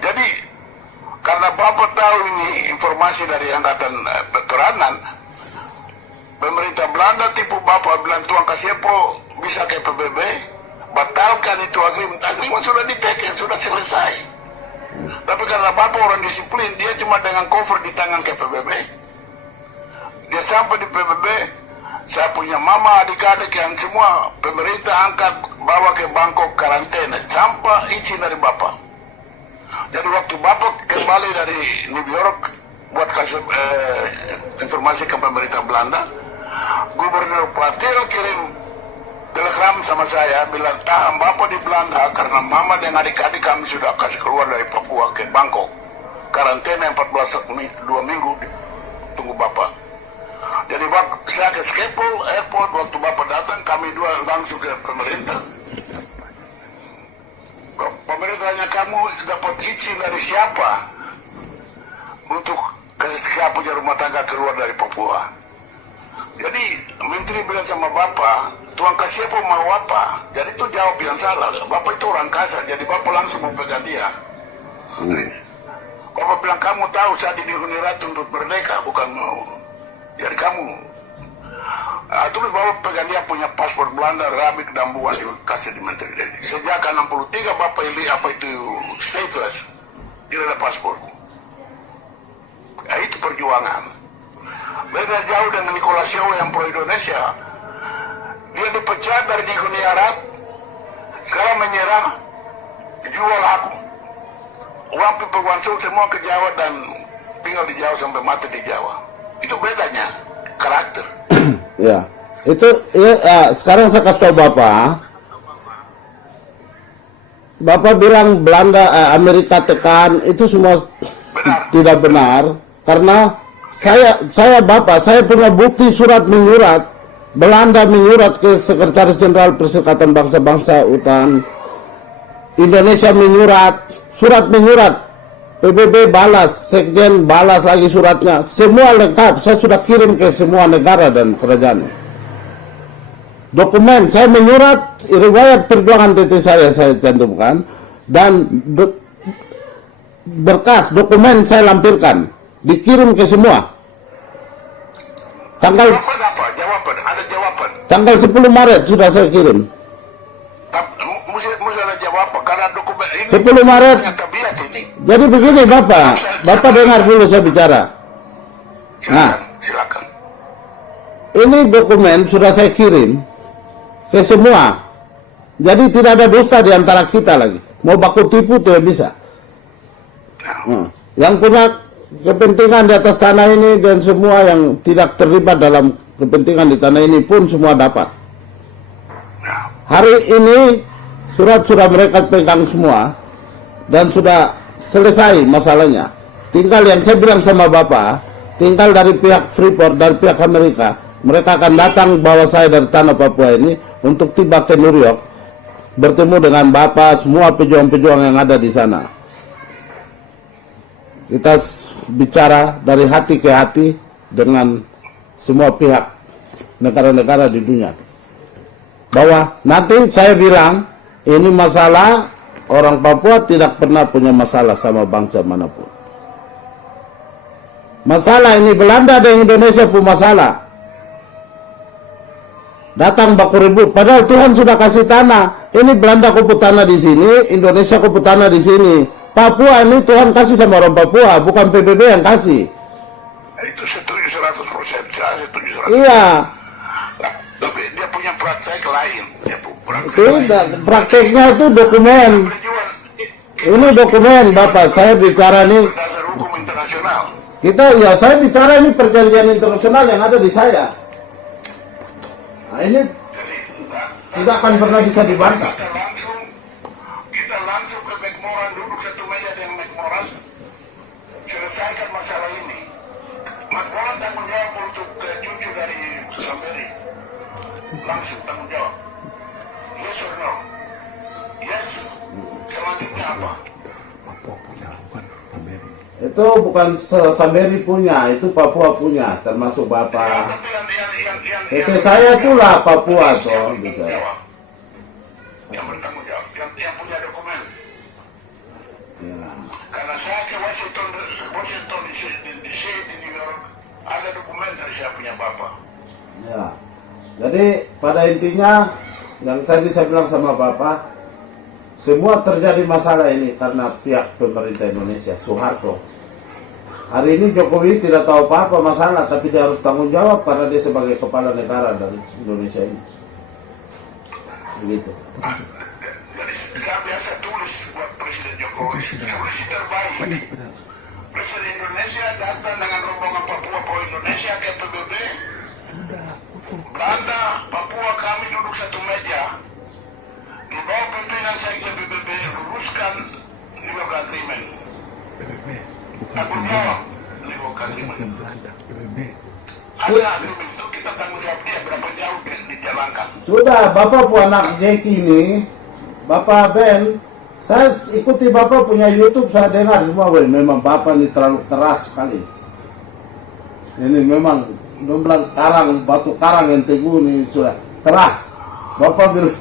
Jadi karena Bapak tahu ini informasi dari Angkatan Peranan, pemerintah Belanda tipu Bapak, bilang Tuan Kasiepo bisa ke PBB, batalkan itu agreement sudah diteken, sudah selesai. Tapi karena Bapak orang disiplin, dia cuma dengan cover di tangan ke PBB. Dia sampai di PBB, saya punya mama, adik-adik yang semua pemerintah angkat bawa ke Bangkok karantina tanpa izin dari bapak. Jadi waktu bapak kembali dari New York buat kasih informasi ke pemerintah Belanda, Gubernur Platil kirim telegram sama saya bilang tahan bapak di Belanda karena mama dan adik-adik kami sudah kasih keluar dari Papua ke Bangkok karantina 2 minggu tunggu bapak. Jadi saya ke Schiphol airport, waktu bapak datang kami dua langsung ke pemerintah. Pemerintahnya, kamu dapat izin dari siapa untuk kasih siapa punya rumah tangga keluar dari Papua? Jadi menteri bilang sama bapak, Tuhan kasih apa mau apa? Jadi itu jawab yang salah. Bapak itu orang kasar, jadi bapak langsung mau pegang dia. Bapak bilang kamu tahu saya dihuni ratu untuk merdeka, bukan mau. Jadi kamu terus bapak pegang dia punya paspor Belanda, Rabik dan Buan dikasih di menteri. Sejak 63 bapak ini apa itu stateless, tidak ada paspor. Itu perjuangan. Beda jauh dengan Nicolas Shaw yang pro Indonesia. Dia dipecat dari Uni Arab, sekarang menyerah, jual aku. Uang Piperwansul semua ke Jawa dan tinggal di Jawa sampai mati di Jawa. Itu bedanya karakter. Ya, itu ya, sekarang saya kasih tahu Bapak bilang Belanda, Amerika tekan, itu semua tidak benar. Karena saya punya bukti surat menyurat, Belanda menyurat ke Sekretaris Jenderal Perserikatan Bangsa-Bangsa UTAN, Indonesia surat menyurat, PBB balas, Sekjen balas lagi suratnya, semua lengkap, saya sudah kirim ke semua negara dan kerajaan. Dokumen, saya menyurat, riwayat perjuangan TT saya cantumkan, dan berkas, dokumen saya lampirkan, dikirim ke semua. Tanggal Jawaban, ada jawaban. Tanggal 10 Maret sudah saya kirim. Mesti ada jawaban, karena dokumen ini 10 Maret. tabiat ini. Jadi begini Bapak dengar dulu saya bicara. Silakan. Ini dokumen sudah saya kirim ke semua. Jadi tidak ada dusta di antara kita lagi. Mau baku tipu tidak bisa. Yang punya kepentingan di atas tanah ini dan semua yang tidak terlibat dalam kepentingan di tanah ini pun semua dapat. Hari ini surat sudah mereka pegang semua dan sudah selesai masalahnya. Tinggal yang saya bilang sama Bapak, tinggal dari pihak Freeport, dari pihak Amerika, mereka akan datang bawa saya dari tanah Papua ini untuk tiba ke New York, bertemu dengan Bapak, semua pejuang-pejuang yang ada di sana. Kita bicara dari hati ke hati dengan semua pihak negara-negara di dunia. Bahwa nanti saya bilang, ini masalah orang Papua tidak pernah punya masalah sama bangsa manapun. Masalah ini Belanda dan Indonesia pun masalah. Datang baku ribut, padahal Tuhan sudah kasih tanah. Ini Belanda kupu tanah di sini, Indonesia kupu tanah di sini. Papua ini Tuhan kasih sama orang Papua, bukan PBB yang kasih. Itu setuju 100%, saya setuju 100%. Iya. Tapi dia punya praktek lain. Tidak, prakteknya itu dokumen. Ini dokumen Bapak, saya bicara nih. Dasar hukum internasional. Saya bicara ini perjanjian internasional yang ada di saya. Nah ini tidak akan pernah bisa dibantah. Kita langsung ke McMoran, duduk satu meja dengan McMoran, selesaikan masalah ini. McMoran tanggung jawab untuk cucu dari Samberi, langsung tanggung jawab. Yes or no? Yes. Selanjutnya apa? Itu bukan Samberi punya, itu Papua punya, termasuk Bapak. Itu saya itulah Papua toh, gitu. Yang bertanggung jawab, yang punya dokumen. Ya. Karena saya ke Washington DC di New York, ada dokumen dari saya punya Bapak. Ya. Jadi pada intinya yang tadi saya bilang sama Bapak, semua terjadi masalah ini karena pihak pemerintah Indonesia, Soeharto. Hari ini Jokowi tidak tahu apa-apa masalah, tapi dia harus tanggung jawab karena dia sebagai kepala negara dari Indonesia ini. Begitu. Jadi saya biasa tulis buat Presiden Jokowi, solusi terbaik. Presiden Indonesia datang dengan rombongan Papua Pro Indonesia ke PBB. Belanda, Papua kami duduk satu meja. Di bawah pimpinan Sekjen PBB luruskan New York Agreement. Tanggung jawab New York Agreement. Ada agreement itu kita tanggung jawab dia berapa jauh dijalankan. Sudah, Bapak punya anak Jeki ini, Bapak Ben, saya ikuti Bapak punya YouTube, saya dengar semua, memang Bapak ini terlalu keras sekali. Ini memang, bilang karang, batu karang yang teguh ini sudah keras. Bapak bilang,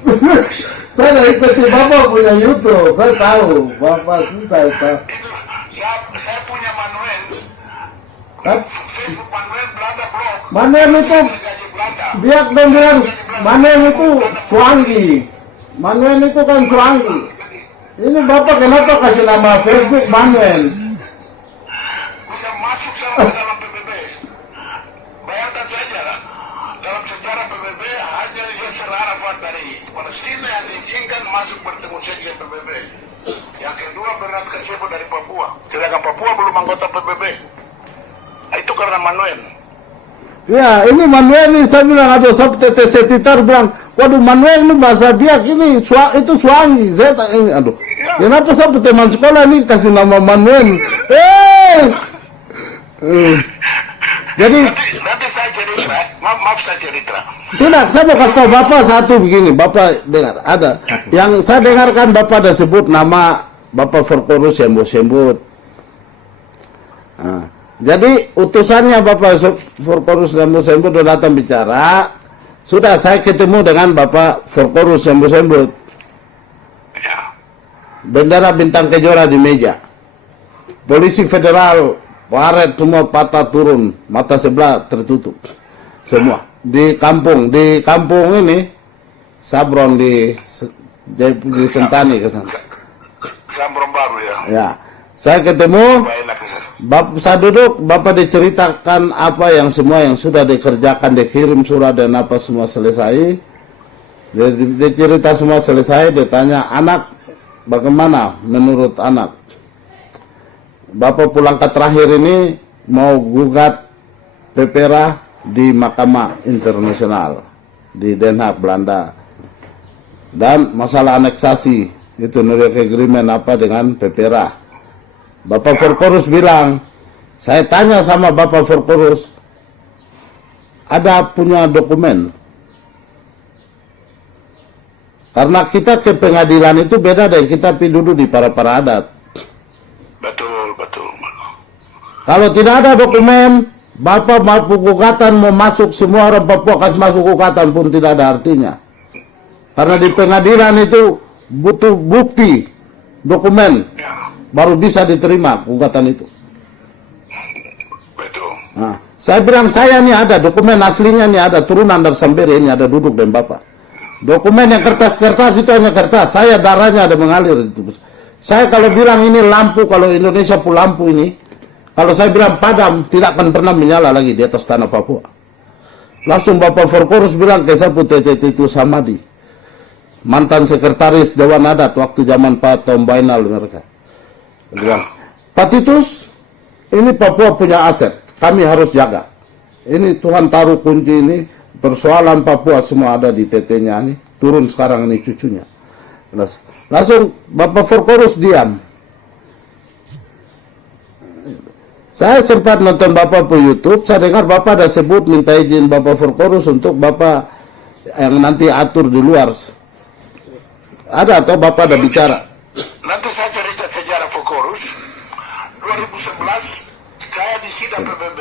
saya ikuti Bapak punya YouTube, saya tahu, Bapak susah itu. Saya punya manual. Facebook manual Belanda blog. Manual itu, biar dong bilang, manual itu Suanggi. Manuel itu kan Suanggi. Ini Bapak kenapa kasih nama Facebook Manuel? Bisa masuk sama dalam PBB. Bayangkan saja, dalam sejarah PBB hanya Yasser Arafat dari Palestina yang diizinkan masuk bertemu sekjen PBB. Yang kedua Bernard Kasypo dari Papua. Sedangkan Papua belum anggota PBB. Itu karena Manuel. Ya, ini Manuel ini saya bilang ada TTC Titar bilang, waduh Manuel ini bahasa biak ini itu Suanggi. Saya tak ini, aduh. Kenapa saya teman sekolah ini kasih nama Manuel? Jadi nanti saya cerita, maaf saya cerita. tidak, saya mau kasih tahu Bapak satu begini, Bapak dengar ada yang saya dengarkan Bapak ada sebut nama Bapak Forkorus yang mau sebut. Nah, jadi utusannya Bapak Forkorus dan Musembut sudah datang bicara. Sudah saya ketemu dengan Bapak Forkorus dan Musembut. Bendera bintang kejora di meja. Polisi federal waret semua patah turun, mata sebelah tertutup. Semua di kampung ini Sabron di Sentani ke sana. Sabron baru ya. Ya. Saya ketemu, saya duduk, Bapak diceritakan apa yang semua yang sudah dikerjakan, dikirim surat dan apa semua selesai. Dia cerita semua selesai, dia tanya, anak, bagaimana menurut anak? Bapak pulang ke terakhir ini mau gugat PPRA di Mahkamah Internasional di Den Haag, Belanda. Dan masalah aneksasi, itu New York Agreement apa dengan PPRA. Bapak Forkorus bilang, saya tanya sama Bapak Forkorus, ada punya dokumen? Karena kita ke pengadilan itu beda dari kita duduk di para adat. Betul. Kalau tidak ada dokumen, Bapak mau gugatan mau masuk, semua orang Papua kasih masuk gugatan pun tidak ada artinya. Karena di pengadilan itu butuh bukti, dokumen. Baru bisa diterima gugatan itu. Betul. Nah, saya bilang saya nih ada dokumen aslinya nih ada turunan dari Sambere ini ada duduk dan Bapak. Dokumen yang kertas-kertas itu hanya kertas. Saya darahnya ada mengalir itu. Saya kalau bilang ini lampu, kalau Indonesia pun lampu ini, kalau saya bilang padam tidak akan pernah menyala lagi di atas tanah Papua. Langsung Bapak Forkorus bilang ke saya itu Samadi, mantan sekretaris Dewan Adat waktu zaman Pak Tom Bainal mereka. Bilang, Pak Titus, ini Papua punya aset, kami harus jaga. Ini Tuhan taruh kunci ini, persoalan Papua semua ada di TT-nya ini, turun sekarang ini cucunya. Langsung Bapak Forkorus diam. Saya sempat nonton Bapak di YouTube, saya dengar Bapak ada sebut minta izin Bapak Forkorus untuk Bapak yang nanti atur di luar. Ada atau Bapak ada bicara? Nanti saya cerita sejarah Forkorus. 2011 saya di sidang PBB,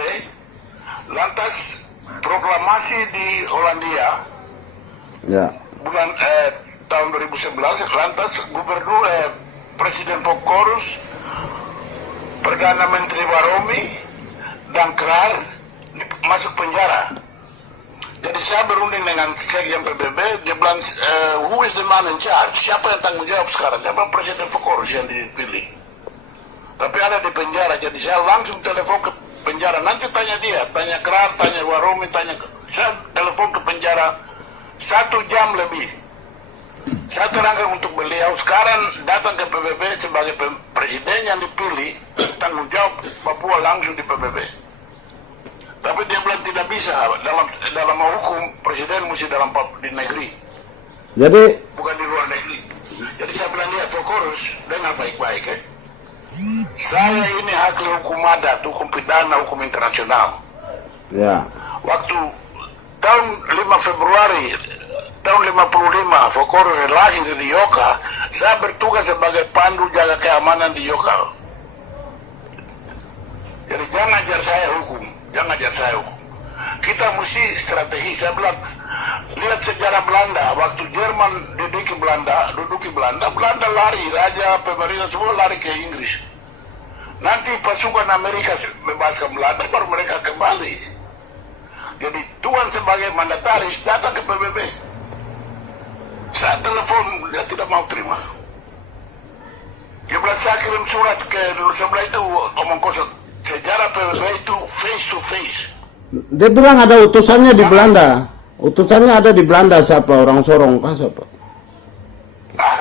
lantas proklamasi di Hollandia. Ya. Bulan tahun 2011 lantas gubernur Presiden Forkorus, Perdana Menteri Waromi dan Krar masuk penjara. Jadi saya berunding dengan sekjen PBB, dia bilang, who is the man in charge? Siapa yang tanggung jawab sekarang? Siapa Presiden Forkorus yang dipilih? tapi ada di penjara. Jadi saya langsung telepon ke penjara. Nanti tanya dia, tanya Krar, tanya Warumi, saya telepon ke penjara 1 jam lebih. Saya terangkan untuk beliau sekarang datang ke PBB sebagai presiden yang dipilih, tanggung jawab Papua langsung di PBB. Tapi dia bilang tidak bisa, dalam hukum presiden mesti di negeri. Jadi Bukan di luar negeri. Jadi saya bilang dia Fokorus, dengar baik-baik ya. Saya ini ahli hukum adat, hukum pidana, hukum internasional. ya, Waktu tahun 5 Februari tahun 55 Fokorus lahir di Yoka, saya bertugas sebagai pandu jaga keamanan di Yoka. Jadi jangan ajar saya hukum, jangan ajar saya hukum. Kita mesti strategi. Saya bilang, lihat sejarah Belanda, waktu Jerman duduki Belanda, Belanda lari, raja, pemerintah semua lari ke Inggris. Nanti pasukan Amerika bebaskan Belanda, baru mereka kembali. Jadi Tuhan sebagai mandataris datang ke PBB. Saya telepon, dia tidak mau terima. Dia bilang, saya kirim surat ke sebelah itu, omong kosong. Sejarah PBB itu face to face. dia bilang ada utusannya di Belanda. Utusannya ada di Belanda, siapa? Orang Sorong kah siapa?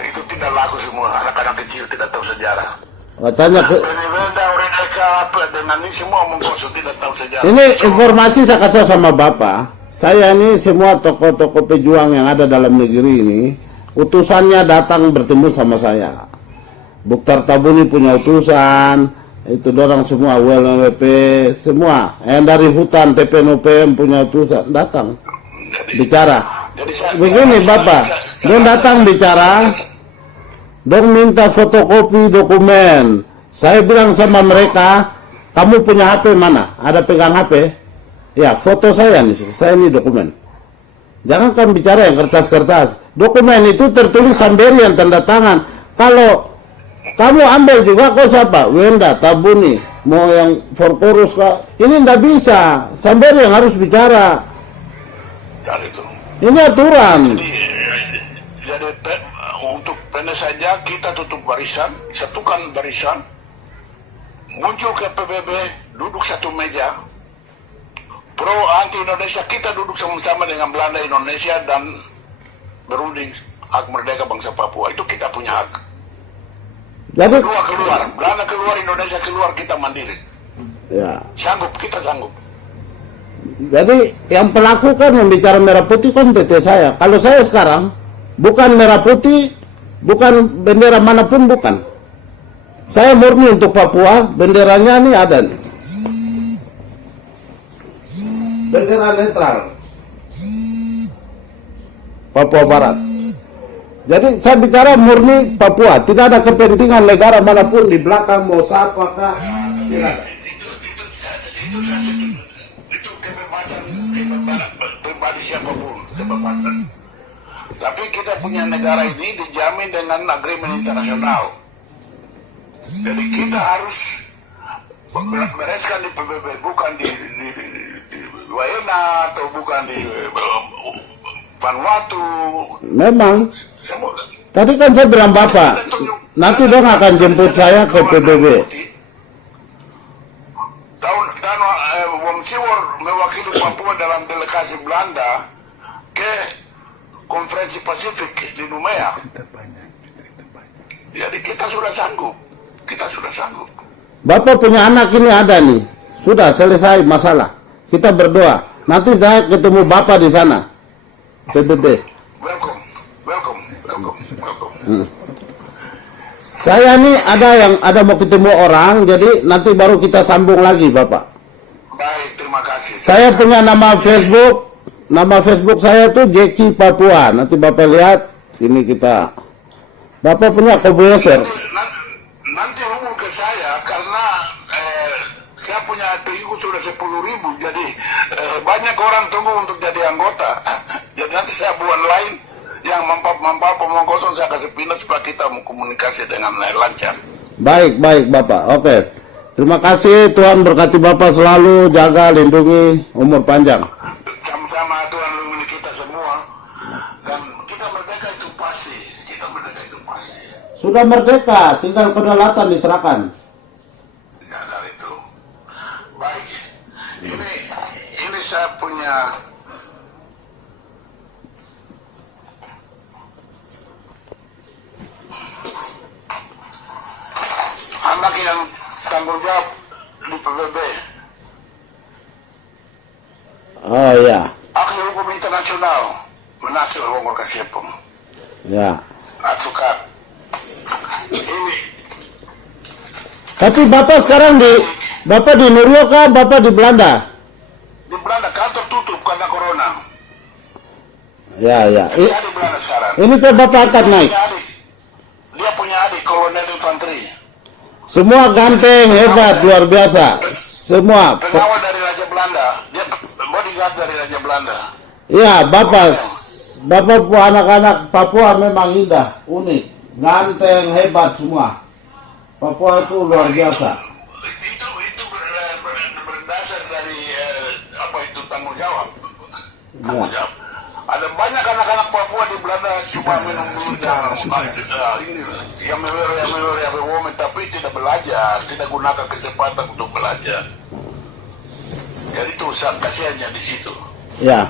Itu tidak laku semua, anak-anak kecil tidak tahu sejarah. Katanya ke, Belanda, mereka dengan ini semua omong kosong, tidak tahu sejarah. ini informasi saya kata sama Bapak. Saya ini semua tokoh-tokoh pejuang yang ada dalam negeri ini, utusannya datang bertemu sama saya. Buktar Tabuni punya utusan, itu dorang semua, WLWP, semua. Yang dari hutan, TPNOPM punya utusan, datang. Bicara. Begini Bapak, dong datang bicara, dong minta fotokopi dokumen. Saya bilang sama mereka, kamu punya HP mana? Ada pegang HP? Ya, foto saya nih, saya ini dokumen. Jangan kan bicara yang kertas-kertas. Dokumen itu tertulis Samberian tanda tangan. Kalau kamu ambil juga, kok siapa? Wenda, Tabuni, mau yang Fokorus kah? Ini nggak bisa. Samberian harus bicara. Dari itu. Ini aturan. Jadi untuk pendek saja kita tutup barisan, satukan barisan, muncul ke PBB, duduk satu meja. Pro anti Indonesia, kita duduk sama-sama dengan Belanda, Indonesia, dan berunding hak merdeka bangsa Papua. Itu kita punya hak. Jadi, Kedua keluar, Belanda keluar, Indonesia keluar, kita mandiri. ya. Sanggup, kita sanggup. Jadi yang pelaku kan yang bicara merah putih kan TT saya. Kalau saya sekarang bukan merah putih, bukan bendera manapun, bukan. Saya murni untuk Papua, benderanya nih ada nih. Bendera netral. Papua Barat. Jadi saya bicara murni Papua, tidak ada kepentingan negara manapun di belakang mau siapa kah. Tidak. Itu kebebasan pribadi siapapun, kebebasan. Tapi kita punya negara ini dijamin dengan agreement internasional. Jadi kita harus bereskan di PBB, bukan di Waena atau bukan di Vanuatu. Memang. Semua. Tadi kan saya bilang Bapak, nanti dong akan jemput saya ke PBB. Wong Ciwor mewakili Papua dalam delegasi Belanda ke konferensi Pasifik di Numea. Jadi kita sudah sanggup. Bapak punya anak ini ada nih, sudah selesai masalah. Kita berdoa. Nanti saya ketemu Bapak di sana, PBB. Welcome. Saya nih ada mau ketemu orang, jadi nanti baru kita sambung lagi, Bapak. Baik, terima kasih. Saya punya nama Facebook saya tuh Jeki Papua. Nanti Bapak lihat, ini kita. Bapak punya Kobuyoser. Nanti hubung ke saya karena saya punya pengikut sudah 10.000, jadi banyak orang tunggu untuk jadi anggota. Jadi nanti saya buat lain yang mampu omong kosong, saya kasih pindah supaya kita mau komunikasi dengan lancar. Baik Bapak. Oke. Terima kasih, Tuhan berkati Bapak selalu, jaga, lindungi, umur panjang. Sama-sama, Tuhan lindungi kita semua. Dan kita merdeka itu pasti. Sudah merdeka, tinggal kedaulatan diserahkan. ini saya punya anak yang tanggung jawab di PBB, Oh ya, ahli hukum internasional, Menasir Wongor Kasiepung, ya. advokat. Ini Tapi Bapak sekarang Bapak di Norway kah? Bapak di Belanda? di Belanda kantor tutup karena corona. Ya, ya. Saya di Belanda sekarang. Ini tuh Bapak angkat naik. Dia punya adik kolonel infanteri. Semua ganteng, hebat, luar biasa. Semua. Pengawal dari Raja Belanda. Dia bodyguard dari Raja Belanda. Iya, Bapak anak-anak Papua memang indah, unik, ganteng, hebat semua. Papua itu luar biasa. Itu berdasar dari apa itu tanggung jawab. Tanggung jawab. Ada banyak anak-anak Papua di Belanda cuma minum ini yang melore, tapi tidak belajar, tidak gunakan kesempatan untuk belajar. Jadi itu kasihannya di situ. Ya,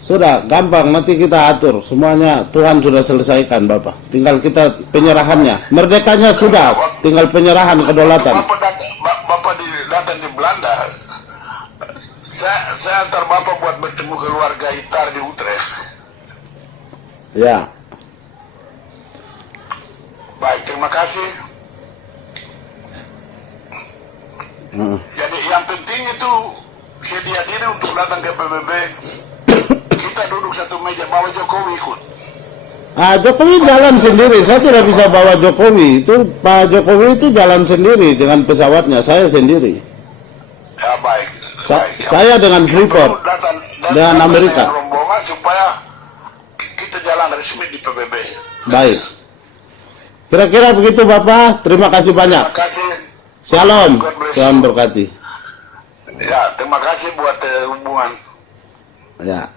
sudah gampang, nanti kita atur semuanya. Tuhan sudah selesaikan Bapak. Tinggal kita penyerahannya, merdekanya sudah, tinggal penyerahan kedaulatan. Bapak datang di Belanda. Saya antar Bapak buat bertemu keluarga Itar di Utrecht. Ya. Baik, terima kasih. Jadi yang penting itu sedia diri untuk datang ke PBB. Kita duduk satu meja, bawa Jokowi ikut. Jokowi jalan sendiri, saya tidak bisa bawa Jokowi. Itu Pak Jokowi itu jalan sendiri dengan pesawatnya, saya sendiri. Ya baik. Saya dengan Freeport, dengan Amerika. Dengan rombongan supaya kita jalan resmi di PBB. Baik. Kira-kira begitu Bapak. Terima kasih banyak. Terima kasih. Shalom. God bless Tuhan you. berkati. Ya, terima kasih buat hubungan. Ya.